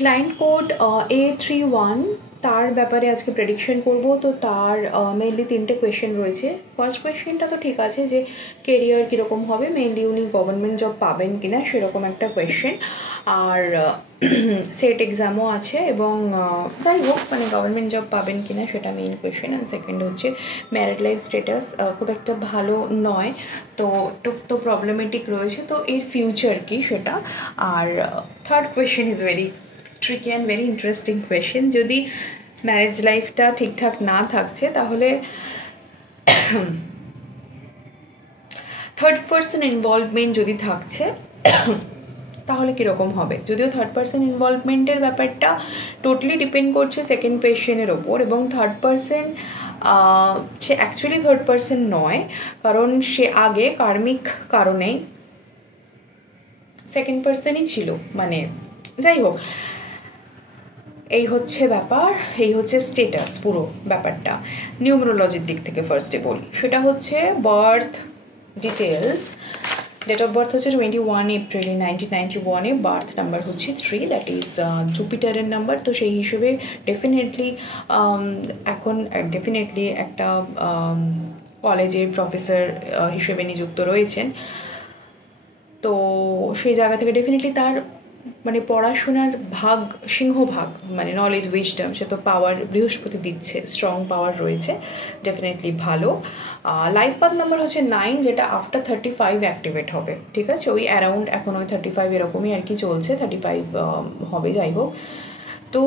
Client code A31 তার ব্যাপারে আজকে প্রেডিকশন করব। তো তার মেইনলি 3টে কোয়েশ্চেন রয়েছে। ফার্স্ট কোয়েশ্চেনটা তো ঠিক আছে যে কেরিয়ার কীরকম হবে, মেইনলি উনি গভর্নমেন্ট জব পাবেন কিনা সেরকম একটা কোয়েশ্চেন। আর সেট এক্সামও আছে এবং যাই হোক মানে গভর্নমেন্ট জব পাবেন কিনা সেটা মেইন কোয়েশ্চেন। অ্যান্ড সেকেন্ড হচ্ছে ম্যারিড লাইফ স্ট্যাটাস খুব একটা ভালো নয়, তো একটু তো প্রবলেমেটিক রয়েছে, তো এর ফিউচার কি সেটা। আর third question is very tricky and very interesting question. যদি ম্যারেজ লাইফটা ঠিকঠাক না থাকছে তাহলে থার্ড পার্সন ইনভলভমেন্ট যদি থাকছে তাহলে কীরকম হবে। যদিও থার্ড পার্সন ইনভলভমেন্টের ব্যাপারটা টোটালি ডিপেন্ড করছে সেকেন্ড কোয়েশ্চেনের ওপর, এবং থার্ড পার্সন সে অ্যাকচুয়ালি থার্ড পার্সন নয়, কারণ সে আগে কার্মিক কারণেই সেকেন্ড পার্সনই ছিল। মানে যাই হোক, এই হচ্ছে ব্যাপার, এই হচ্ছে স্টেটাস পুরো ব্যাপারটা। নিউমেরোলজির দিক থেকে ফার্স্টে বলি, সেটা হচ্ছে birth details. Date of birth হচ্ছে 21 এপ্রিল 1991, বার্থ নাম্বার হচ্ছে 3, দ্যাট ইজ জুপিটারের নাম্বার। তো সেই হিসেবে ডেফিনেটলি এখন ডেফিনেটলি একটা কলেজে প্রফেসর হিসেবে নিযুক্ত রয়েছেন। তো সেই জায়গা থেকে ডেফিনেটলি তার মানে পড়াশোনার ভাগ, সিংহভাগ মানে নলেজ উইজডম, সে তো পাওয়ার বৃহস্পতি দিচ্ছে, স্ট্রং পাওয়ার রয়েছে, ডেফিনেটলি ভালো। লাইফ পাথ নাম্বার হচ্ছে 9, যেটা আফটার 35 অ্যাক্টিভেট হবে। ঠিক আছে, ওই অ্যারাউন্ড এখন ওই 35 এরকমই আর কি চলছে, 35 হবে যাই হোক। তো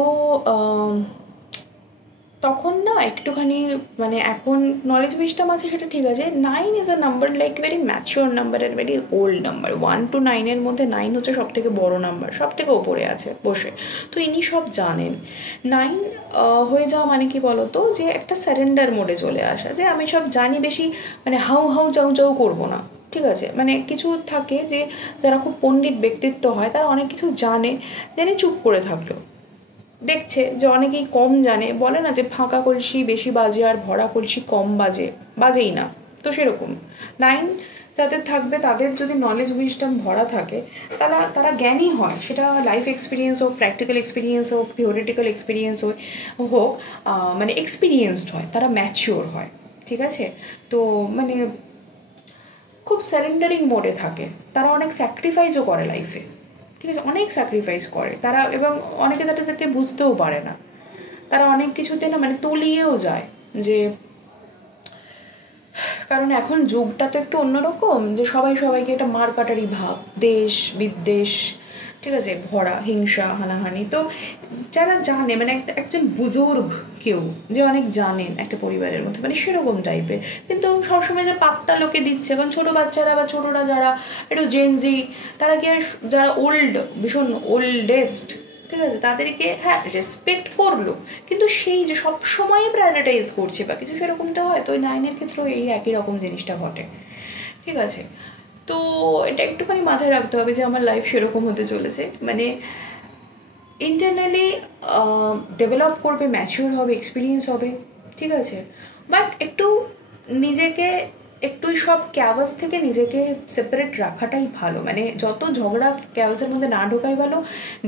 তখন না একটুখানি মানে এখন নলেজ উইজডম আছে সেটা ঠিক আছে। 9 is a number like very mature number are very old number. 1 to 9 মধ্যে 9 হচ্ছে সব থেকে বড়ো নাম্বার, সব থেকে ওপরে আছে বসে। তো ইনি সব জানেন। 9 হয়ে যাওয়া মানে কি বলো তো, যে একটা স্যারেন্ডার মোডে চলে আসা, যে আমি সব জানি, বেশি মানে হাউ হাউ চাউ চাউ করবো না। ঠিক আছে, মানে কিছু থাকে যে যারা খুব পণ্ডিত ব্যক্তিত্ব হয় তারা অনেক কিছু জানে, জেনে চুপ করে থাকলো। দেখছে যে অনেকেই কম জানে, বলে না যে ফাঁকা কলসি বেশি বাজে আর ভরা কলসি কম বাজেই না। তো সেরকম 9 যাদের থাকবে তাদের যদি নলেজ উইজডম ভরা থাকে তারা জ্ঞানী হয়, সেটা লাইফ এক্সপিরিয়েন্স হোক, প্র্যাকটিক্যাল এক্সপিরিয়েন্স হোক, থিওরিটিক্যাল এক্সপিরিয়েন্স হোক, মানে এক্সপিরিয়েন্সড হয়, তারা ম্যাচিওর হয়। ঠিক আছে, তো মানে খুব সারেন্ডারিং মোডে থাকে, তারা অনেক স্যাক্রিফাইসও করে লাইফে। ঠিক আছে, অনেক স্যাক্রিফাইস করে তারা, এবং অনেকে তাদেরকে বুঝতেও পারে না, তারা অনেক কিছুতে না মানে তলিয়েও যায়। যে কারণ এখন যুগটা তো একটু অন্যরকম, যে সবাই সবাইকে একটা মার কাটারি ভাব, দেশ বিদ্বেষ, ঠিক আছে, ভরা হিংসা হানাহানি। তো যারা জানে মানে একজন বুজুর্গ কেউ যে অনেক জানেন একটা পরিবারের মধ্যে, মানে সেরকম টাইপের, কিন্তু সবসময় যে পাত্তা লোকে দিচ্ছে। কারণ ছোটো বাচ্চারা বা ছোটোরা যারা একটু জেনজি, তারা কি আর যারা ওল্ড, ভীষণ ওল্ডেস্ট, ঠিক আছে, তাদেরকে হ্যাঁ রেসপেক্ট করলো, কিন্তু সেই যে সবসময় প্রায়োরিটাইজ করছে বা কিছু সেরকমটা হয়। তো ওই 9-এর ক্ষেত্রেও এই একই রকম জিনিসটা ঘটে। ঠিক আছে, তো এটা একটুখানি মাথায় রাখতে হবে যে আমার লাইফ সেরকম হতে চলেছে, মানে ইন্টারনালি ডেভেলপ করবে, ম্যাচিওর হবে, এক্সপিরিয়েন্স হবে। ঠিক আছে, বাট একটু নিজেকে একটু সব ক্যাওয়াস থেকে নিজেকে সেপারেট রাখাটাই ভালো। মানে যত ঝগড়া ক্যাওয়াসের মধ্যে না ঢোকাই ভালো,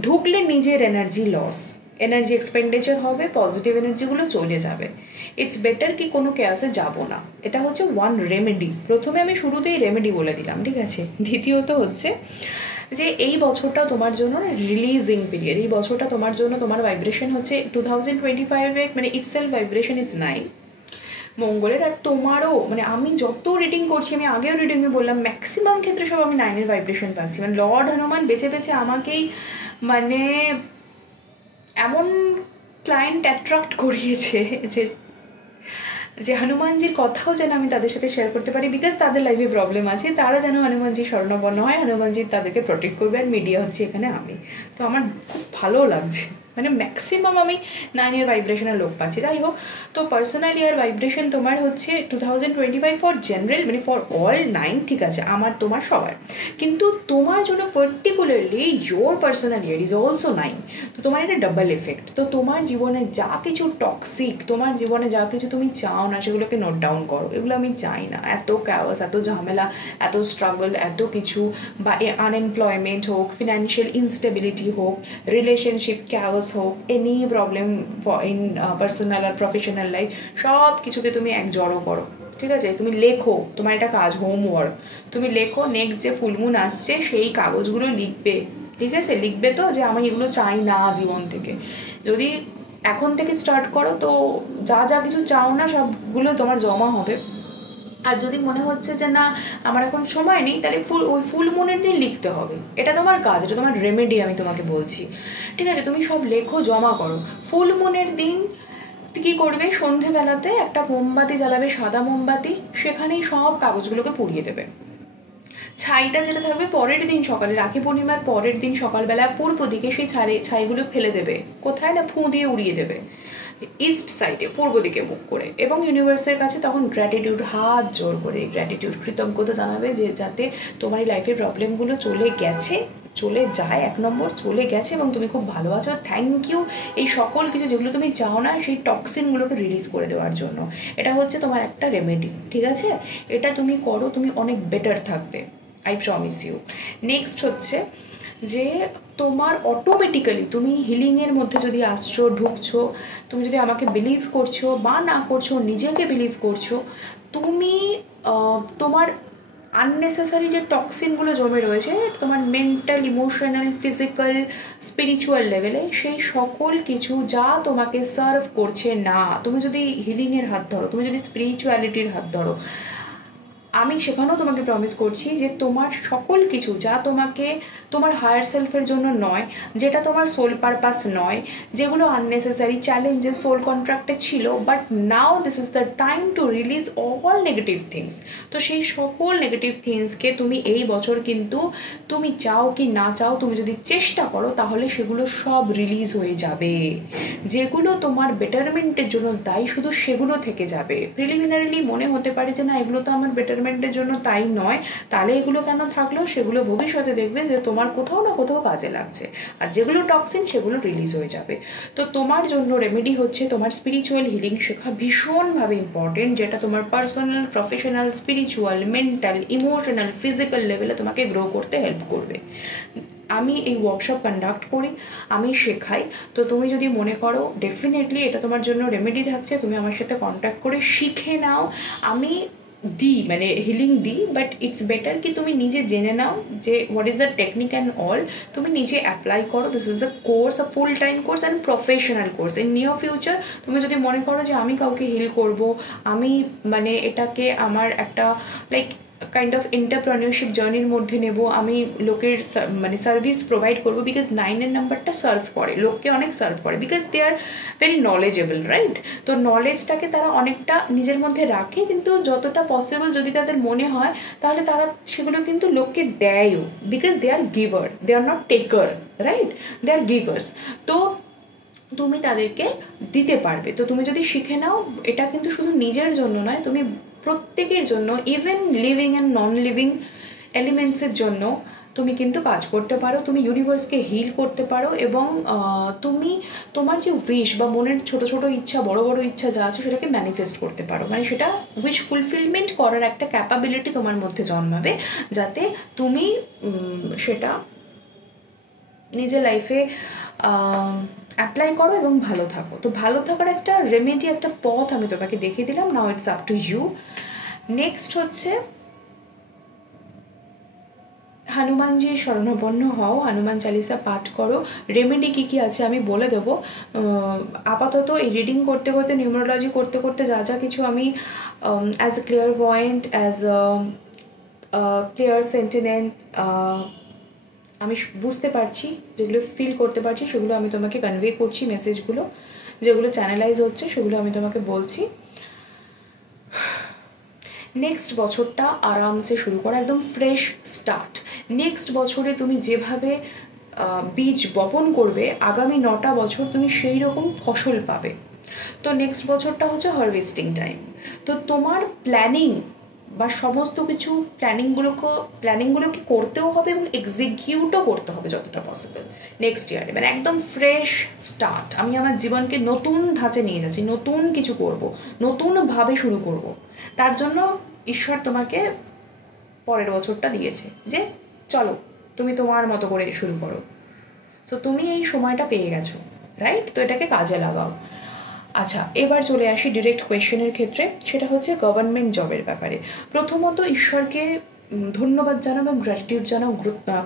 ঢুকলে নিজের এনার্জি লস, এনার্জি এক্সপেন্ডিচার হবে, পজিটিভ এনার্জিগুলো চলে যাবে। ইটস বেটার কি কোনো ক্যাওয়াসে যাবো না। এটা হচ্ছে ওয়ান রেমেডি। প্রথমে আমি শুরুতেই রেমেডি বলে দিলাম, ঠিক আছে। দ্বিতীয়ত হচ্ছে যে এই বছরটা তোমার জন্য রিলিজিং পিরিয়ড, এই বছরটা তোমার জন্য, তোমার ভাইব্রেশন হচ্ছে 2025 মানে ইটসেলফ ভাইব্রেশন ইজ 9 মঙ্গলের। আর তোমারও মানে আমি যত রিডিং করছি, আমি আগেও রিডিংয়ে বললাম, ম্যাক্সিমাম ক্ষেত্রে সব আমি 9-এর ভাইব্রেশন পাচ্ছি। মানে লর্ড হনুমান বেছে বেছে আমাকেই মানে এমন ক্লায়েন্ট অ্যাট্রাক্ট করিয়েছে যে হনুমানজির কথাও যেন আমি তাদের সাথে শেয়ার করতে পারি, বিকজ তাদের লাইফে প্রবলেম আছে, তারা যেন হনুমানজির শরণাপন্ন হয়, হনুমানজি তাদেরকে প্রোটেক্ট করবে, আর মিডিয়া হচ্ছে এখানে আমি। তো আমার খুব ভালো লাগছে। মানে ম্যাক্সিমাম আমি 9-এর ভাইব্রেশনের লোক পাচ্ছি। যাই হোক, তো পার্সোনাল ইয়ার ভাইব্রেশন তোমার হচ্ছে 2025 ফর জেনারেল, মানে ফর অল 9, ঠিক আছে, আমার তোমার সবার। কিন্তু তোমার জন্য particularly your personal year is also 9, তো তোমার এটা ডাবল এফেক্ট। তো তোমার জীবনে যা কিছু টক্সিক, তোমার জীবনে যা কিছু তুমি চাও না, সেগুলোকে নোট ডাউন করো। এগুলো আমি চাই না, এত ক্যাওস, এত ঝামেলা, এত স্ট্রাগল, এত কিছু, বা আনএমপ্লয়মেন্ট হোক, ফিনান্সিয়াল ইনস্টেবিলিটি হোক, রিলেশনশিপ ক্যাওস হোক, এনি প্রবলেম ইন পার্সোনাল আর প্রফেশনাল লাইফ, সব কিছুকে তুমি এক জড়ো করো, ঠিক আছে? তুমি লেখো, তোমার এটা কাজ, হোমওয়ার্ক, তুমি লেখো নেক্সট যে ফুলমুন আসছে সেই কাগজগুলো লিখবে, ঠিক আছে? লিখবে তো যে আমি এগুলো চাই না জীবন থেকে। যদি এখন থেকে স্টার্ট করো তো যা যা কিছু চাও না সবগুলো তোমার জমা হবে। আর যদি মনে হচ্ছে যে না আমার এখন সময় নেই, তাহলে ওই ফুল মুনের দিন লিখতে হবে, এটা তোমার কাজ, এটা তোমার রেমেডি, আমি তোমাকে বলছি, ঠিক আছে? তুমি সব লেখো, জমা করো। ফুল মুনের দিন কী করবে, সন্ধেবেলাতে একটা মোমবাতি জ্বালাবে, সাদা মোমবাতি, সেখানেই সব কাগজগুলোকে পুড়িয়ে দেবে। ছাইটা যেটা থাকবে পরের দিন সকালে, রাখি পূর্ণিমার পরের দিন সকালবেলা পূর্ব দিকে সেই ছাইগুলো ফেলে দেবে। কোথায় না, ফুঁ দিয়ে উড়িয়ে দেবে ইস্ট সাইডে, পূর্ব দিকে মুখ করে। এবং ইউনিভার্সের কাছে তখন গ্র্যাটিটিউড, হাত জোর করে গ্র্যাটিটিউড, কৃতজ্ঞতা জানাবে যে যাতে তোমার এই লাইফের প্রবলেমগুলো চলে গেছে, চলে যায়, 1 নম্বর চলে গেছে এবং তুমি খুব ভালো আছো, থ্যাংক ইউ এই সকল কিছু যেগুলো তুমি চাও না সেই টক্সিনগুলোকে রিলিজ করে দেওয়ার জন্য। এটা হচ্ছে তোমার একটা রেমেডি, ঠিক আছে? এটা তুমি করো, তুমি অনেক বেটার থাকবে, আই প্রমিস ইউ। নেক্সট হচ্ছে যে তোমার অটোমেটিক্যালি তুমি হিলিংয়ের মধ্যে যদি আসছো, ঢুকছো, তুমি যদি আমাকে বিলিভ করছো বা না করছো, নিজেকে বিলিভ করছো, তুমি তোমার আননেসেসারি যে টক্সিনগুলো জমে রয়েছে তোমার মেন্টাল, ইমোশনাল, ফিজিক্যাল, স্পিরিচুয়াল লেভেলে, সেই সকল কিছু যা তোমাকে সার্ভ করছে না, তুমি যদি হিলিংয়ের হাত ধরো, তুমি যদি স্পিরিচুয়ালিটির হাত ধরো, আমি সেখানেও তোমাকে প্রমিস করছি যে তোমার সকল কিছু যা তোমাকে তোমার হায়ার সেলফের জন্য নয়, যেটা তোমার সোল পারপাস নয়, যেগুলো আননেসেসারি চ্যালেঞ্জেস সোল কন্ট্রাক্টে ছিল, but now this is the time to release all negative things. তো সেই সকল নেগেটিভ থিংসকে তুমি এই বছর কিন্তু তুমি চাও কি না চাও, তুমি যদি চেষ্টা করো তাহলে সেগুলো সব রিলিজ হয়ে যাবে। যেগুলো তোমার বেটারমেন্টের জন্য দায়ী শুধু সেগুলো থেকে যাবে। প্রিলিমিনারিলি মনে হতে পারে যে না এগুলো তো আমার বেটারমেন্টের জন্য, তাই নয়, তাহলে এগুলো কেন থাকলো, সেগুলো ভবিষ্যতে দেখবে যে তোমার কোথাও না কোথাও কাজে লাগছে। আর যেগুলো টক্সিন সেগুলো রিলিজ হয়ে যাবে। তো তোমার জন্য রেমেডি হচ্ছে তোমার স্পিরিচুয়াল হিলিং শেখা ভীষণভাবে ইম্পর্টেন্ট, যেটা তোমার personal, professional, spiritual, mental, emotional, physical লেভেলে তোমাকে গ্রো করতে হেল্প করবে। আমি এই ওয়ার্কশপ কন্ডাক্ট করি, আমি শেখাই। তো তুমি যদি মনে করো ডেফিনেটলি এটা তোমার জন্য রেমেডি থাকছে, তুমি আমার সাথে কন্ট্যাক্ট করে শিখে নাও। আমি দিই, মানে হিলিং দিই, বাট ইটস বেটার কি তুমি নিজে জেনে নাও যে what is the technique and all, তুমি নিজে অ্যাপ্লাই করো। This is a course, a full time course and professional course. In near future তুমি যদি মনে করো যে আমি কাউকে হিল করব, আমি মানে এটাকে আমার একটা লাইক কাইন্ড অফ এন্টারপ্রেনিউরশিপ জার্নির মধ্যে নেব, আমি লোকের মানে সার্ভিস প্রোভাইড করবো, বিকজ 9-এর নাম্বারটা সার্ভ করে, লোককে অনেক সার্ভ করে, because they are very knowledgeable, right? তো নলেজটাকে তারা অনেকটা নিজের মধ্যে রাখে, কিন্তু যতটা পসিবল যদি তাদের মনে হয় তাহলে তারা সেগুলো কিন্তু লোককে দেয়ও, because they are giver, they are not taker, right? They are givers. তো তুমি তাদেরকে দিতে পারবে। তো তুমি যদি শিখে নাও, এটা কিন্তু শুধু নিজের জন্য নয়, তুমি প্রত্যেকের জন্য, even living and non living এলিমেন্টসের জন্য তুমি কিন্তু কাজ করতে পারো, তুমি ইউনিভার্সকে হিল করতে পারো, এবং তুমি তোমার যে উইশ বা মনের ছোট ছোট ইচ্ছা, বড় বড় ইচ্ছা যা আছে সেটাকে ম্যানিফেস্ট করতে পারো। মানে সেটা উইশ ফুলফিলমেন্ট করার একটা ক্যাপাবিলিটি তোমার মধ্যে জন্মাবে, যাতে তুমি সেটা নিজের লাইফে অ্যাপ্লাই করো এবং ভালো থাকো। তো ভালো থাকার একটা রেমেডি, একটা পথ আমি তোমাকে দেখিয়ে দিলাম। Now it's up to you. Next হচ্ছে হনুমানজির শরণাপন্ন হও, হনুমান চালিসা পাঠ করো। রেমেডি কী কী আছে আমি বলে দেবো। আপাতত এই রিডিং করতে করতে, নিউমারোলজি করতে করতে যা যা কিছু আমি as a clear point, as clear sentiment আমি বুঝতে পারছি, যেগুলো ফিল করতে পারছি সেগুলো আমি তোমাকে কনভে করছি, মেসেজগুলো যেগুলো চ্যানেলাইজ হচ্ছে সেগুলো আমি তোমাকে বলছি। নেক্সট বছরটা আরামসে শুরু করা, একদম ফ্রেশ স্টার্ট। নেক্সট বছরে তুমি যেভাবে বীজ বপন করবে আগামী 9টা বছর তুমি সেই রকম ফসল পাবে। তো নেক্সট বছরটা হচ্ছে হারভেস্টিং টাইম। তো তোমার প্ল্যানিং বা সমস্ত কিছু প্ল্যানিংগুলোকে করতেও হবে এবং এক্সিকিউটও করতে হবে যতটা পসিবল নেক্সট ইয়ারে, মানে একদম ফ্রেশ স্টার্ট। আমি আমার জীবনকে নতুন ধাঁচে নিয়ে যাচ্ছি, নতুন কিছু করব, নতুনভাবে শুরু করব। তার জন্য ঈশ্বর তোমাকে পরের বছরটা দিয়েছে যে চলো তুমি তোমার মতো করে শুরু করো। সো তুমি এই সময়টা পেয়ে গেছো, রাইট? তো এটাকে কাজে লাগাও। আচ্ছা, এবার চলে আসি ডিরেক্ট কোয়েশ্চেনের ক্ষেত্রে, সেটা হচ্ছে গভর্নমেন্ট জবের ব্যাপারে। প্রথমত ঈশ্বরকে ধন্যবাদ জানাও এবং গ্র্যাটিটিউড জানাও,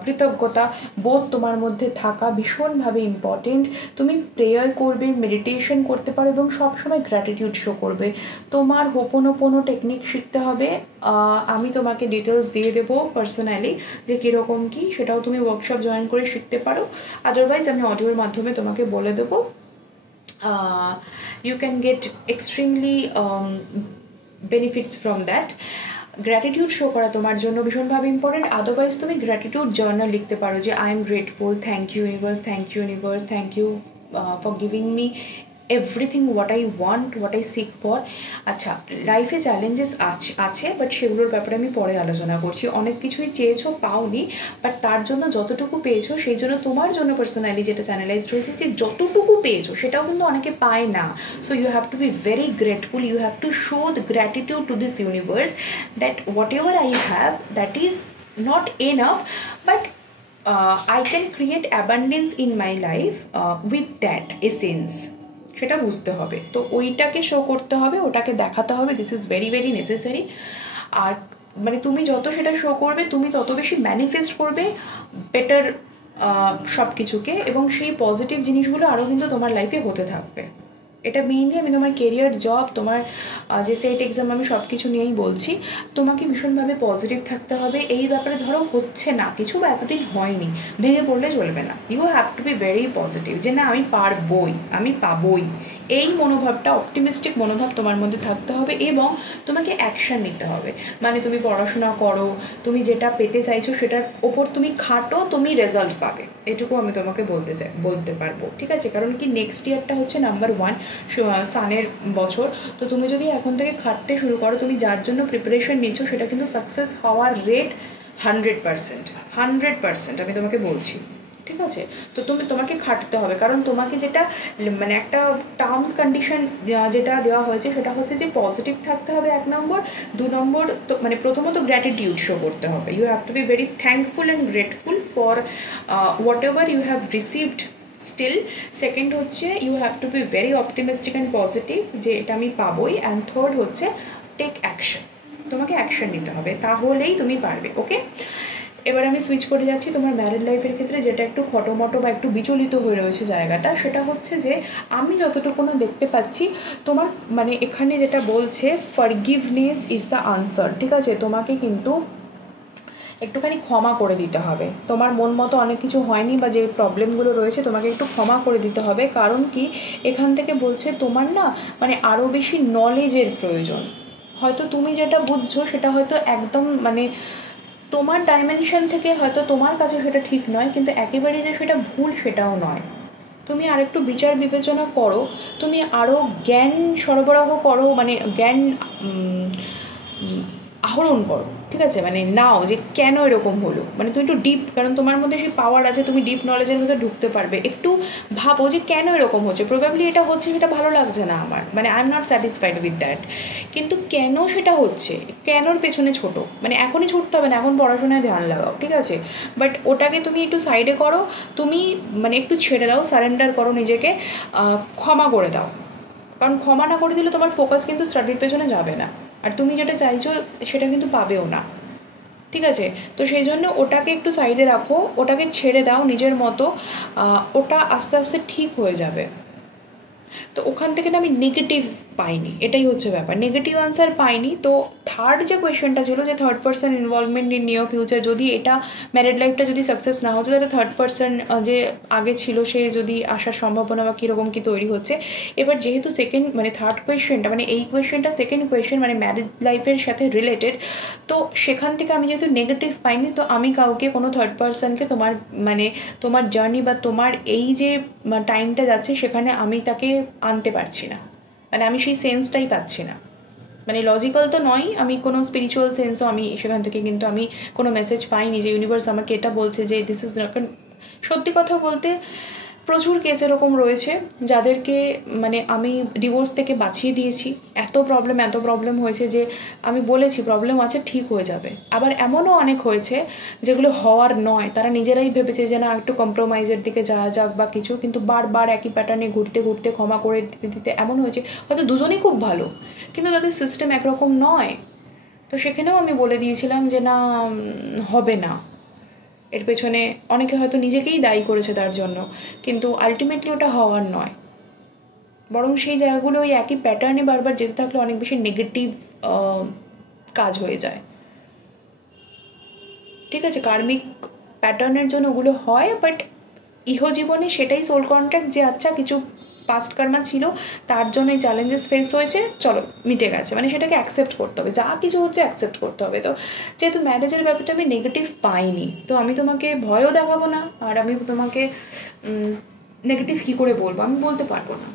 কৃতজ্ঞতা বোধ তোমার মধ্যে থাকা ভীষণভাবে ইম্পর্টেন্ট। তুমি প্রেয়ার করবে, মেডিটেশন করতে পারো এবং সবসময় গ্র্যাটিটিউড শো করবে। তোমার হোপোনোপোনো টেকনিক শিখতে হবে, আমি তোমাকে ডিটেলস দিয়ে দেবো পার্সোনালি যে কীরকম কী, সেটাও তুমি ওয়ার্কশপ জয়েন করে শিখতে পারো। আদারওয়াইজ আমি অডিওর মাধ্যমে তোমাকে বলে দেবো। You can get extremely benefits from that. Gratitude show করা তোমার জন্য ভীষণভাবে ইম্পর্টেন্ট। আদারওয়াইজ তুমি গ্র্যাটিটিউড জার্নাল লিখতে পারো যে I am grateful, thank you universe, thank you universe, thank you for giving me everything what I want, what I seek for. আচ্ছা, লাইফে চ্যালেঞ্জেস আছে বাট সেগুলোর ব্যাপারে আমি পরে আলোচনা করছি। অনেক কিছুই চেয়েছো, পাওনি, বাট তার জন্য যতটুকু পেয়েছো সেই জন্য তোমার জন্য পার্সোনালি যেটা চ্যানেলাইজড হয়েছে যে যতটুকু পেয়েছো সেটাও কিন্তু অনেকে পায় না। So you have to be very grateful, you have to show the gratitude to this universe that whatever I have that is not enough, but I can create abundance in my life with that essence। সেটা বুঝতে হবে, তো ওইটাকে show করতে হবে, ওটাকে দেখাতে হবে, this is very very necessary. আর মানে তুমি যত সেটা শো করবে তুমি তত বেশি ম্যানিফেস্ট করবে বেটার সব কিছুকে, এবং সেই পজিটিভ জিনিসগুলো আরও কিন্তু তোমার লাইফে হতে থাকবে। এটা মেইনলি আমি তোমার কেরিয়ার, জব, তোমার যে সেট এক্সাম, আমি সব কিছু নিয়েই বলছি। তোমাকে ভীষণভাবে পজিটিভ থাকতে হবে। এই ব্যাপারে ধরো হচ্ছে না কিছু বা এতদিন হয়নি, ভেঙে পড়লে চলবে না। You have to be very positive যে না আমি পারবই, আমি পাবই। এই মনোভাবটা, অপটিমিস্টিক মনোভাব তোমার মধ্যে থাকতে হবে এবং তোমাকে অ্যাকশান নিতে হবে। মানে তুমি পড়াশোনা করো, তুমি যেটা পেতে চাইছো সেটার ওপর তুমি খাটো, তুমি রেজাল্ট পাবে, এটুকু আমি তোমাকে বলতে পারবো, ঠিক আছে? কারণ কি নেক্সট ইয়ারটা হচ্ছে নাম্বার 1 সানের বছর। তো তুমি যদি এখন থেকে খাটতে শুরু করো, তুমি যার জন্য প্রিপারেশন নিচ্ছ সেটা কিন্তু সাকসেস হওয়ার রেট 100% আমি তোমাকে বলছি, ঠিক আছে? তো তোমাকে খাটতে হবে, কারণ তোমাকে যেটা মানে একটা টার্মস কন্ডিশন যেটা দেওয়া হয়েছে সেটা হচ্ছে যে পজিটিভ থাকতে হবে 1 নম্বর, 2 নম্বর তো মানে প্রথমত গ্র্যাটিটিউড শো করতে হবে। You have to be very thankful and grateful for whatever you have received still. Second হচ্ছে you have to be very optimistic and positive যে এটা আমি পাবোই। অ্যান্ড থার্ড হচ্ছে টেক অ্যাকশন, তোমাকে অ্যাকশন নিতে হবে, তাহলেই তুমি পারবে। ওকে, এবার আমি সুইচ করে যাচ্ছি তোমার ম্যারিড লাইফের ক্ষেত্রে, যেটা একটু খটোমটো বা একটু বিচলিত হয়ে রয়েছে জায়গাটা। সেটা হচ্ছে যে আমি যতটুকু দেখতে পাচ্ছি তোমার মানে এখানে যেটা বলছে ফরগিভনেস ইজ দ্য আনসার, ঠিক আছে? তোমাকে কিন্তু একটুখানি ক্ষমা করে দিতে হবে। তোমার মন মতো অনেক কিছু হয়নি বা যে প্রবলেমগুলো রয়েছে তোমাকে একটু ক্ষমা করে দিতে হবে। কারণ কি এখান থেকে বলছে তোমার না মানে আরও বেশি নলেজের প্রয়োজন। হয়তো তুমি যেটা বুঝছো সেটা হয়তো একদম মানে তোমার ডাইমেনশন থেকে হয়তো তোমার কাছে সেটা ঠিক নয়, কিন্তু একেবারেই যে সেটা ভুল সেটাও নয়। তুমি আরেকটু বিচার বিবেচনা করো, তুমি আরও জ্ঞান সরবরাহ করো, মানে জ্ঞান আহরণ করো, ঠিক আছে? মানে নাও যে কেন এরকম হলো, মানে তুমি একটু ডিপ, কারণ তোমার মধ্যে সেই পাওয়ার আছে, তুমি ডিপ নলেজের মধ্যে ঢুকতে পারবে। একটু ভাবো যে কেন এরকম হচ্ছে, প্রবাবলি এটা হচ্ছে সেটা ভালো লাগছে না আমার, মানে I am not satisfied with that, কিন্তু কেন সেটা হচ্ছে, কেনর পেছনে ছোটো, মানে এখনই ছুটতে হবে না, এখন পড়াশোনায় ধ্যান লাগাও, ঠিক আছে? বাট ওটাকে তুমি একটু সাইডে করো, তুমি মানে একটু ছেড়ে দাও, সারেন্ডার করো নিজেকে, ক্ষমা করে দাও। কারণ ক্ষমা না করে দিলে তোমার ফোকাস কিন্তু স্টাডির পেছনে যাবে না, আর তুমি যেটা চাইছো সেটা কিন্তু পাবেও না, ঠিক আছে? তো সেই জন্য ওটাকে একটু সাইডে রাখো, ওটাকে ছেড়ে দাও নিজের মতো, ওটা আস্তে আস্তে ঠিক হয়ে যাবে। তো ওখান থেকে না আমি নেগেটিভ পাইনি, এটাই হচ্ছে ব্যাপার, নেগেটিভ আনসার পাইনি। তো থার্ড যে কোয়েশ্চেনটা ছিল যে third person involvement in near future, যদি এটা ম্যারিড লাইফটা যদি সাকসেস না হচ্ছে তাহলে থার্ড পার্সন যে আগে ছিল সে যদি আসার সম্ভাবনা বা কীরকম কী তৈরি হচ্ছে। এবার যেহেতু সেকেন্ড মানে থার্ড কোয়েশ্চেনটা মানে এই কোয়েশ্চেনটা সেকেন্ড কোয়েশ্চেন মানে ম্যারিড লাইফের সাথে রিলেটেড, তো সেখান থেকে আমি যেহেতু নেগেটিভ পাইনি, তো আমি কাউকে কোনো থার্ড পার্সনকে তোমার মানে তোমার জার্নি বা তোমার এই যে টাইমটা যাচ্ছে সেখানে আমি তাকে আনতে পারছি না, মানে আমি সেই সেন্সটাই পাচ্ছি না। মানে লজিক্যাল তো নয়, আমি কোনো স্পিরিচুয়াল সেন্সও আমি সেখান থেকে কিন্তু আমি কোনো মেসেজ পাইনি যে ইউনিভার্স আমাকে এটা বলছে যে দিস ইজ নট। সত্যি কথা বলতে প্রচুর কেস এরকম রয়েছে যাদেরকে মানে আমি ডিভোর্স থেকে বাঁচিয়ে দিয়েছি। এত প্রবলেম হয়েছে যে আমি বলেছি প্রবলেম আছে, ঠিক হয়ে যাবে। আবার এমনও অনেক হয়েছে যেগুলো হওয়ার নয়, তারা নিজেরাই ভেবেছে যে না একটু কম্প্রোমাইজের দিকে যাওয়া যাক বা কিছু, কিন্তু বারবার একই প্যাটার্নে ঘুরতে ঘুরতে ক্ষমা করে দিতে দিতে এমন হয়েছে হয়তো দুজনেই খুব ভালো কিন্তু তাদের সিস্টেম একরকম নয়। তো সেখানেও আমি বলে দিয়েছিলাম যে না হবে না, এর পেছনে অনেকে হয়তো নিজেকেই দায়ী করেছে তার জন্য, কিন্তু আলটিমেটলি ওটা হওয়ার নয়। বরং সেই জায়গাগুলো ওই একই প্যাটার্নে বারবার যেতে থাকলে অনেক বেশি নেগেটিভ কাজ হয়ে যায়। ঠিক আছে, কার্মিক প্যাটার্নের জন্য ওগুলো হয়, বাট ইহজীবনে সেটাই সোল কন্ট্রাক্ট যে আচ্ছা কিছু পাস্ট কর্মা ছিল তার জন্য এই চ্যালেঞ্জেস ফেস হয়েছে, চলো মিটে গেছে, মানে সেটাকে অ্যাকসেপ্ট করতে হবে, যা কিছু হচ্ছে অ্যাকসেপ্ট করতে হবে। তো যেহেতু ম্যারেজের ব্যাপারটা আমি নেগেটিভ পাইনি, তো আমি তোমাকে ভয়ও দেখাবো না, আর আমি তোমাকে নেগেটিভ কী করে বলবো, আমি বলতে পারবো না,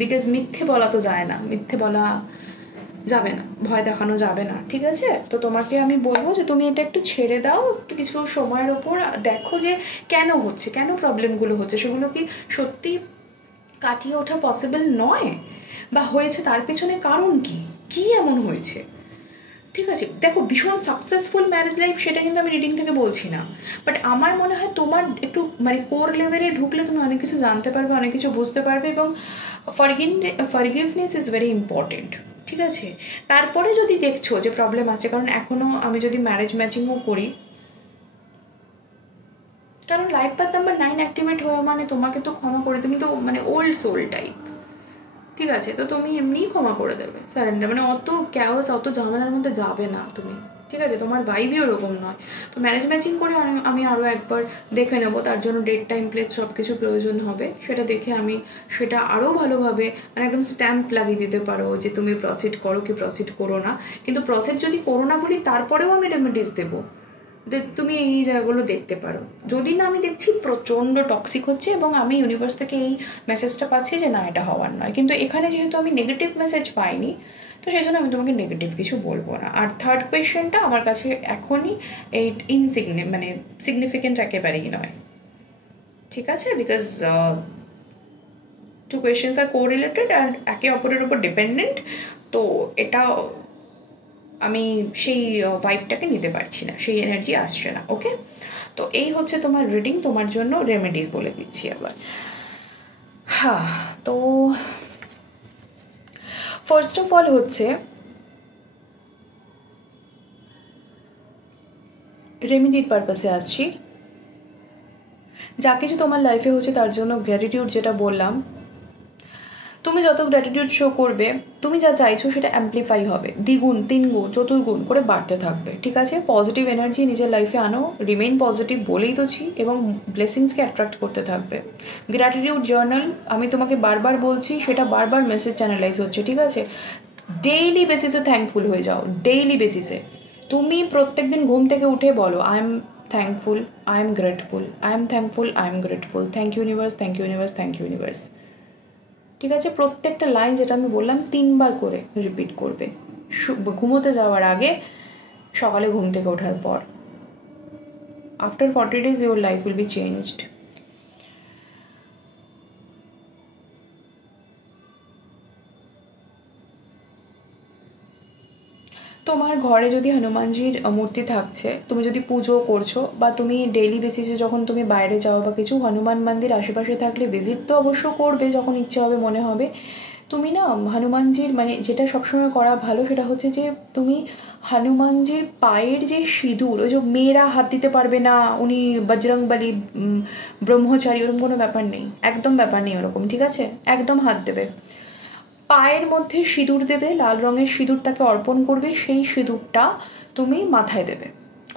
বিকজ মিথ্যে বলা তো যায় না, মিথ্যে বলা যাবে না, ভয় দেখানো যাবে না। ঠিক আছে, তো তোমাকে আমি বলবো যে তুমি এটা একটু ছেড়ে দাও, একটু কিছু সময়ের ওপর দেখো যে কেন হচ্ছে, কেন প্রবলেমগুলো হচ্ছে, সেগুলো কি সত্যি কাটিয়ে ওঠা পসিবল নয়, বা হয়েছে তার পেছনে কারণ কি এমন হয়েছে। ঠিক আছে, দেখো ভীষণ সাকসেসফুল ম্যারেজ লাইফ সেটা কিন্তু আমি রিডিং থেকে বলছি না, বাট আমার মনে হয় তোমার একটু মানে কোর লেভেলে ঢুকলে তুমি অনেক কিছু জানতে পারবে, অনেক কিছু বুঝতে পারবে, এবং ফরগিভনেস ইজ ভেরি ইম্পর্টেন্ট। ঠিক আছে, তারপরে যদি দেখছো যে প্রবলেম আছে, কারণ এখনও আমি যদি ম্যারেজ ম্যাচিংও করি, কারণ লাইফ পাথ নাম্বার 9 অ্যাক্টিভেট হওয়া মানে তোমাকে তো ক্ষমা করে, তুমি তো মানে ওল্ড সোল টাইপ। ঠিক আছে, তো তুমি এমনিই ক্ষমা করে দেবে, সারেন্ডার, মানে অত ক্যাওস অত ঝামেলার মধ্যে যাবে না তুমি। ঠিক আছে, তোমার ভাইবই ওরকম নয়। তো ম্যারেজ ম্যাচিং করে আমি আরও একবার দেখে নেবো, তার জন্য ডেট টাইম প্লেস সব কিছু প্রয়োজন হবে, সেটা দেখে আমি সেটা আরও ভালোভাবে মানে একদম স্ট্যাম্প লাগিয়ে দিতে পারো যে তুমি প্রসিড করো কি প্রসিড করো না। কিন্তু প্রসিড যদি করো না বলি তারপরেও আমি রেমেডিস দেবো, তুমি এই জায়গাগুলো দেখতে পারো। যদি না আমি দেখছি প্রচণ্ড টক্সিক হচ্ছে এবং আমি ইউনিভার্স থেকে এই মেসেজটা পাচ্ছি যে না এটা হওয়ার নয়, কিন্তু এখানে যেহেতু আমি নেগেটিভ মেসেজ পাইনি, তো সেই জন্য আমি তোমাকে নেগেটিভ কিছু বলবো না। আর থার্ড কোয়েশ্চেনটা আমার কাছে এখনই এই মানে সিগনিফিকেন্ট একেবারেই নয়। ঠিক আছে, because two questions are co related and একে অপরের উপর ডিপেন্ডেন্ট, তো এটা আমি সেই ভাইবটাকে নিতে পারছি না, সেই এনার্জি আসছে না। ওকে, তো এই হচ্ছে তোমার রিডিং, তোমার জন্য রেমেডিস বলে দিচ্ছি আবার। হ্যাঁ, তো ফার্স্ট অফ অল হচ্ছে রেমেডির পারপাসে আসছি। যা কিছু তোমার লাইফে হচ্ছে তার জন্য গ্র্যাটিটিউড, যেটা বললাম, তুমি যত গ্র্যাটিটিউড শো করবে তুমি যা চাইছো সেটা অ্যাম্পলিফাই হবে, দ্বিগুণ তিনগুণ চতুর্গুণ করে বাড়তে থাকবে। ঠিক আছে, পজিটিভ এনার্জি নিজের লাইফে আনো, রিমেইন পজিটিভ বলেই তোছি, এবং ব্লেসিংসকে অ্যাট্রাক্ট করতে থাকবে। গ্র্যাটিটিউড জার্নাল আমি তোমাকে বারবার বলছি, সেটা বারবার মেসেজ চ্যানেলাইজ হচ্ছে। ঠিক আছে, ডেইলি বেসিসে থ্যাঙ্কফুল হয়ে যাও, ডেইলি বেসিসে তুমি প্রত্যেকদিন ঘুম থেকে উঠে বলো I am thankful, I am grateful, I am thankful, I am grateful, thank you universe, thank you universe, thank you universe. ঠিক আছে, প্রত্যেকটা লাইন যেটা আমি বললাম 3 বার করে রিপিট করবে, ঘুমোতে যাওয়ার আগে, সকালে ঘুম থেকে ওঠার পর। After 40 days your life will be changed. তোমার ঘরে যদি হনুমানজির মূর্তি থাকছে, তুমি যদি পুজো করছো, বা তুমি ডেইলি বেসিসে যখন তুমি বাইরে যাও বা কিছু, হনুমান মন্দির আশেপাশে থাকলে ভিজিট তো অবশ্য করবে যখন ইচ্ছে হবে মনে হবে। তুমি না হনুমানজির মানে যেটা সবসময় করা ভালো সেটা হচ্ছে যে তুমি হনুমানজির পায়ের যে সিঁদুর, ওই যে মেয়েরা হাত দিতে পারবে না, উনি বজরংবলী ব্রহ্মচারী, ওরকম কোনো ব্যাপার নেই, একদম ব্যাপার নেই ওরকম। ঠিক আছে, একদম হাত দেবে। পায়ের মধ্যে সিঁদুর দেবে, লাল রঙের সিঁদুর তাকে অর্পণ করবে, সেই সিঁদুরটা তুমি মাথায় দেবে,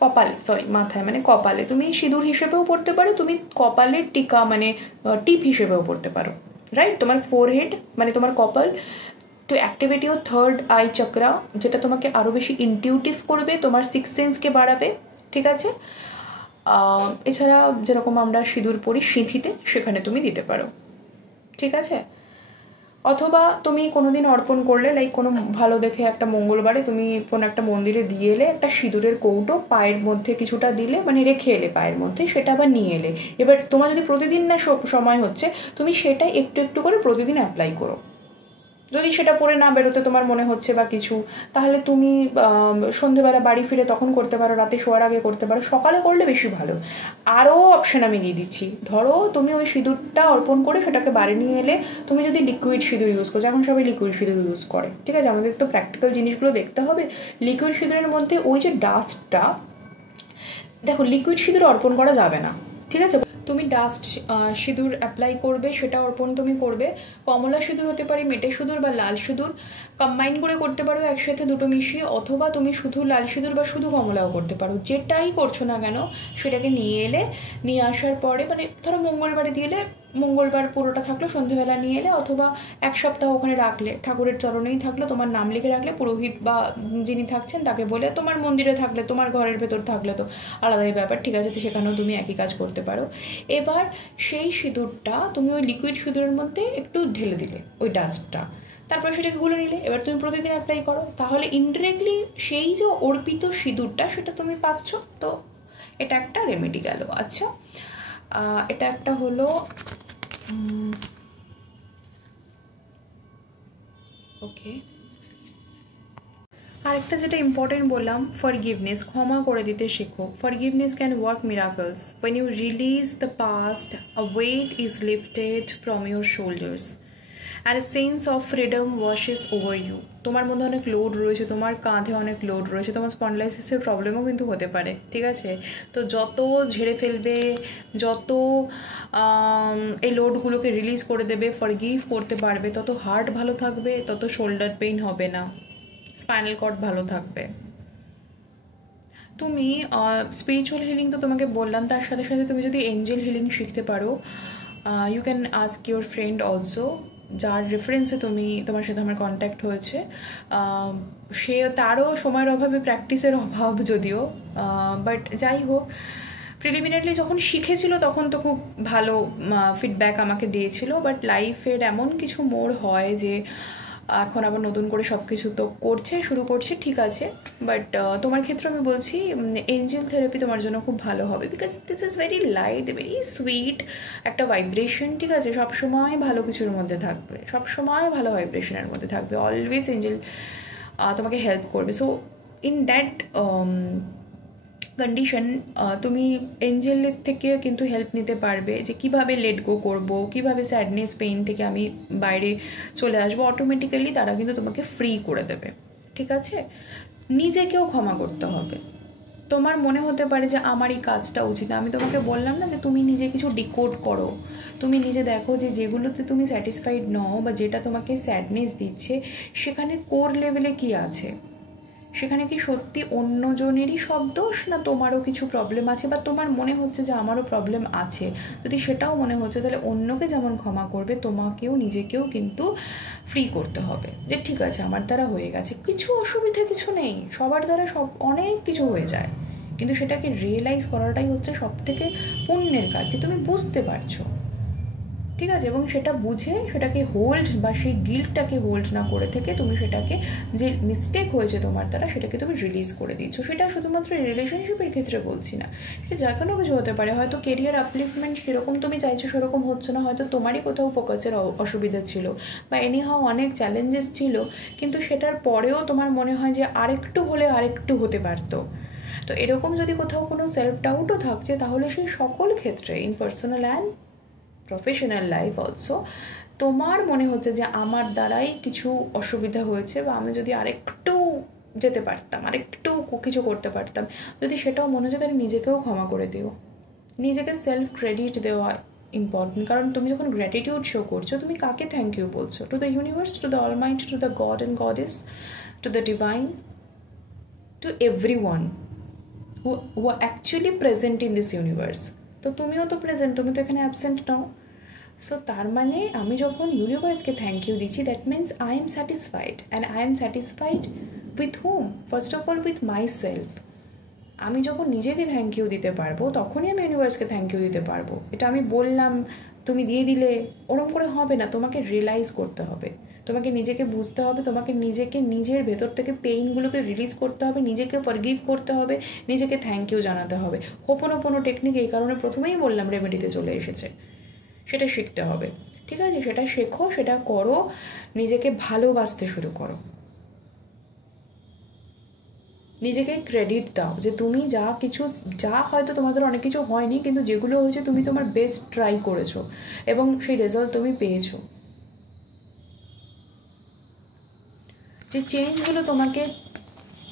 কপালে, সরি মাথায় মানে কপালে, তুমি সিঁদুর হিসেবেও পড়তে পারো, তুমি কপালের টিকা মানে টিপ হিসেবেও পড়তে পারো, রাইট? তোমার ফোরহেড মানে তোমার কপাল two activate your third eye chakra, যেটা তোমাকে আরও বেশি ইনটিউটিভ করবে, তোমার সিক্স সেন্সকে বাড়াবে, ঠিক আছে? এছাড়া যেরকম আমরা সিঁদুর পরি সিঁথিতে, সেখানে তুমি দিতে পারো, ঠিক আছে? অথবা তুমি কোনোদিন অর্পণ করলে, লাইক কোনো ভালো দেখে একটা মঙ্গলবারে তুমি কোনো একটা মন্দিরে দিয়ে এলে একটা সিঁদুরের কৌটো, পায়ের মধ্যে কিছুটা দিলে, মানে রেখে এলে পায়ের মধ্যে, সেটা আবার নিয়ে এলে। এবার তোমার যদি প্রতিদিন না সময় হচ্ছে, তুমি সেটা একটু একটু করে প্রতিদিন অ্যাপ্লাই করো। যদি সেটা পরে না বেরোতে তোমার মনে হচ্ছে বা কিছু, তাহলে তুমি সন্ধেবেলা বাড়ি ফিরে তখন করতে পারো, রাতে শোয়ার আগে করতে পারো, সকালে করলে বেশি ভালো। আরও অপশান আমি দিয়ে দিচ্ছি। ধরো তুমি ওই সিঁদুরটা অর্পণ করে সেটাকে বাড়ি নিয়ে এলে, তুমি যদি লিকুইড সিঁদুর ইউজ করো, এখন সবাই লিকুইড সিঁদুর ইউজ করে, ঠিক আছে? আমাদের তো প্র্যাকটিক্যাল জিনিসগুলো দেখতে হবে। লিকুইড সিঁদুরের মধ্যে ওই যে ডাস্টটা, দেখো লিকুইড সিঁদুর অর্পণ করা যাবে না, ঠিক আছে? তুমি ডাস্ট সিঁদুর অ্যাপ্লাই করবে, সেটা অর্পণ তুমি করবে। কমলা সিঁদুর হতে পারে, মেটে সিঁদুর বা লাল সিঁদুর, কম্বাইন করে করতে পারো একসাথে দুটো মিশিয়ে, অথবা তুমি শুধু লাল সিঁদুর বা শুধু কমলাও করতে পারো। যেটাই করছো না কেন সেটাকে নিয়ে এলে, নিয়ে আসার পরে মানে ধরো মঙ্গলবারে দিয়ে এলে, মঙ্গলবার পুরোটা থাকলো, সন্ধ্যেবেলা নিয়ে এলে, অথবা এক সপ্তাহ ওখানে রাখলে, ঠাকুরের চরণেই থাকলো, তোমার নাম লিখে রাখলে, পুরোহিত বা যিনি থাকছেন তাকে বলে, তোমার মন্দিরে থাকলে, তোমার ঘরের ভেতর থাকলে তো আলাদাই ব্যাপার, ঠিক আছে? তো সেখানেও তুমি একই কাজ করতে পারো। এবার সেই সিঁদুরটা তুমি ওই লিকুইড সিঁদুরের মধ্যে একটু ঢেলে দিলে, ওই ডাস্টটা, তারপরে সেটাকে গুলে নিলে। এবার তুমি প্রতিদিন অ্যাপ্লাই করো, তাহলে ইনডিরেক্টলি সেই যে অর্পিত সিঁদুরটা সেটা তুমি পাচ্ছ। তো এটা একটা রেমেডি গেল। আচ্ছা, এটা একটা হলো। ওকে, আরেকটা যেটা ইম্পর্টেন্ট বললাম, ফরগিভনেস, ক্ষমা করে দিতে শেখো। Forgiveness can work miracles. When you release the past, a weight is lifted from your shoulders and a sense of freedom washes over you. তোমার মধ্যে অনেক লোড রয়েছে, তোমার কাঁধে অনেক লোড রয়েছে, তোমার স্পন্ডাইলাইসিসের প্রবলেমও কিন্তু হতে পারে, ঠিক আছে? তো যত ঝেড়ে ফেলবে, যত এই লোডগুলোকে রিলিজ করে দেবে, ফরগিভ করতে পারবে, তত হার্ট ভালো থাকবে, তত শোল্ডার পেইন হবে না, স্পাইনাল কর্ড ভালো থাকবে। তুমি স্পিরিচুয়াল হিলিং তো তোমাকে বললাম, তার সাথে সাথে তুমি যদি এঞ্জেল হিলিং শিখতে পারো, you can ask your friend also, যার রেফারেন্সে তোমার সাথে আমার কন্ট্যাক্ট হয়েছে। সে তারও সময়ের অভাবে, প্র্যাকটিসের অভাব যদিও, বাট যাই হোক, প্রিলিমিনারিলি যখন শিখেছিল তখন তো খুব ভালো ফিডব্যাক আমাকে দিয়েছিল। বাট লাইফের এমন কিছু মোড় হয় যে এখন আবার নতুন করে সব কিছু তো শুরু করছে, ঠিক আছে? বাট তোমার ক্ষেত্রে আমি বলছি এঞ্জেল থেরাপি তোমার জন্য খুব ভালো হবে, because this is very light, very sweet একটা ভাইব্রেশন, ঠিক আছে? সবসময় ভালো কিছুর মধ্যে থাকবে, সবসময় ভালো ভাইব্রেশনের মধ্যে থাকবে, অলওয়েজ এঞ্জেল তোমাকে হেল্প করবে। সো ইন দ্যাট কন্ডিশন তুমি এঞ্জেলের থেকে কিন্তু হেল্প নিতে পারবে, যে কিভাবে লেট গো করবো, কীভাবে স্যাডনেস পেইন থেকে আমি বাইরে চলে আসবো। অটোমেটিক্যালি তারা কিন্তু তোমাকে ফ্রি করে দেবে, ঠিক আছে? নিজেকেও ক্ষমা করতে হবে। তোমার মনে হতে পারে যে আমার এই কাজটা উচিত, আমি তোমাকে বললাম না যে তুমি নিজে কিছু ডিকোড করো, তুমি নিজে দেখো যে যেগুলোতে তুমি স্যাটিসফাইড নও বা যেটা তোমাকে স্যাডনেস দিচ্ছে, সেখানে কোর লেভেলে কী আছে, সেখানে কি সত্যি অন্যজনেরই সব দোষ, না তোমারও কিছু প্রবলেম আছে, বা তোমার মনে হচ্ছে যে আমারও প্রবলেম আছে। যদি সেটাও মনে হচ্ছে, তাহলে অন্যকে যেমন ক্ষমা করবে, তোমাকেও নিজেকেও কিন্তু ফ্রি করতে হবে, যে ঠিক আছে আমার দ্বারা হয়ে গেছে, কিছু অসুবিধা কিছু নেই, সবার দ্বারা অনেক কিছু হয়ে যায়, কিন্তু সেটাকে রিয়েলাইজ করাটাই হচ্ছে সব থেকে পুণ্যের কাজ, যে তুমি বুঝতে পারছো, ঠিক আছে? এবং সেটা বুঝে সেটাকে হোল্ড বা সেই গিল্টটাকে হোল্ড না করে থেকে তুমি সেটাকে, যে মিস্টেক হয়েছে তোমার দ্বারা, সেটাকে তুমি রিলিজ করে দিচ্ছ। সেটা শুধুমাত্র রিলেশনশিপের ক্ষেত্রে বলছি না, সেটা যা কোনো কিছু হতে পারে। হয়তো কেরিয়ার আপলিফমেন্ট সেরকম তুমি চাইছো সেরকম হচ্ছে না, হয়তো তোমারই কোথাও ফোকাসের অসুবিধা ছিল, বা এনিহাও অনেক চ্যালেঞ্জেস ছিল, কিন্তু সেটার পরেও তোমার মনে হয় যে আরেকটু হলে আরেকটু হতে পারতো। তো এরকম যদি কোথাও কোনো সেলফ ডাউটও থাকছে, তাহলে সেই সকল ক্ষেত্রে, in personal and professional life also, তোমার মনে হচ্ছে যে আমার দ্বারাই কিছু অসুবিধা হয়েছে, বা আমি যদি আরেকটু যেতে পারতাম, আরেকটু কিছু করতে পারতাম, যদি সেটাও মনে হচ্ছে, তাহলে নিজেকেও ক্ষমা করে দিও। নিজেকে সেলফ ক্রেডিট দেওয়া ইম্পর্টেন্ট, কারণ তুমি যখন গ্র্যাটিটিউড শো করছো তুমি কাকে থ্যাংক ইউ বলছো? To the universe, to the Almighty, to the god and goddess, to the divine, to everyone who are actually present in this universe. তো তুমিও তো প্রেজেন্ট, তুমি তো এখানে অ্যাবসেন্ট নাও। সো তার মানে আমি যখন ইউনিভার্সকে থ্যাংক ইউ দিচ্ছি, that means I am satisfied, and I am satisfied with hmm? First of all with my self. আমি যখন নিজেকে থ্যাংক ইউ দিতে পারবো তখনই আমি ইউনিভার্সকে থ্যাংক ইউ দিতে পারবো। এটা আমি বললাম তুমি দিয়ে দিলে ওরম করে হবে না, তোমাকে রিয়েলাইজ করতে হবে, তোমাকে নিজেকে বুঝতে হবে, তোমাকে নিজেকে নিজের ভেতর থেকে পেইনগুলোকে রিলিজ করতে হবে, নিজেকে ফরগিভ করতে হবে, নিজেকে থ্যাংক ইউ জানাতে হবে। হোপোনোপোনো টেকনিক এই কারণে প্রথমেই বললাম রেমেডিতে চলে এসেছে, সেটা শিখতে হবে। ঠিক আছে, সেটা শেখো, সেটা করো, নিজেকে ভালোবাসতে শুরু করো, নিজেকে ক্রেডিট দাও যে তুমি যা হয়তো তোমাদের অনেক কিছু হয়নি, কিন্তু যেগুলো হয়েছে তুমি তোমার বেস্ট ট্রাই করেছো এবং সেই রেজাল্ট তুমি পেয়েছো। যে চেঞ্জগুলো তোমাকে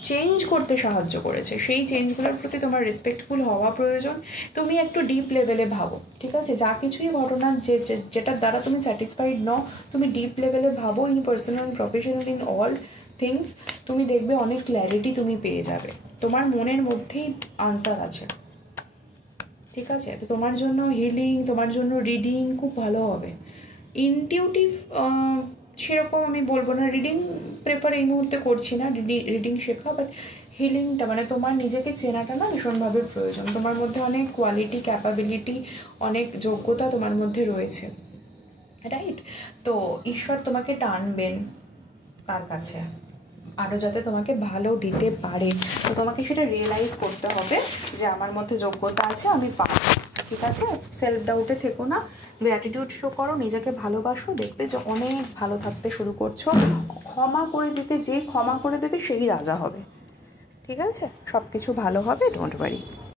চেঞ্জ করতে সাহায্য করেছে সেই চেঞ্জগুলোর প্রতি তোমার রেসপেক্টফুল হওয়া প্রয়োজন। তুমি একটু ডিপ লেভেলে ভাবো, ঠিক আছে? যা কিছুই ঘটনা যেটার দ্বারা তুমি স্যাটিসফাইড নও, তুমি ডিপ লেভেলে ভাবো, in personal, professional, in all things. তুমি দেখবে অনেক ক্ল্যারিটি তুমি পেয়ে যাবে, তোমার মনের মধ্যেই আনসার আছে। ঠিক আছে, তো তোমার জন্য হিলিং, তোমার জন্য রিডিং খুব ভালো হবে। ইনটিউটিভ সেরকম আমি বলবো না, রিডিং প্রেফার এই মুহূর্তে করছি না, রিডিং শেখা, বাট হিলিংটা মানে তোমার নিজেকে চেনাটা না ভীষণভাবে প্রয়োজন। তোমার মধ্যে অনেক কোয়ালিটি, ক্যাপাবিলিটি, অনেক যোগ্যতা তোমার মধ্যে রয়েছে, রাইট? তো ঈশ্বর তোমাকে টানবেন তার কাছে আরও, যাতে তোমাকে ভালো দিতে পারে। তো তোমাকে সেটা রিয়েলাইজ করতে হবে যে আমার মধ্যে যোগ্যতা আছে, আমি পারবো। ঠিক আছে, সেলফ ডাউটে থেকো না, গ্র্যাটিটিউড শো করো, নিজেকে ভালোবাসো, দেখবে যে অনেক ভালো থাকতে শুরু করছো। ক্ষমা করে দেবে সেই রাজা হবে। ঠিক আছে, সব কিছু ভালো হবে, ডোন্ট ওয়ারি।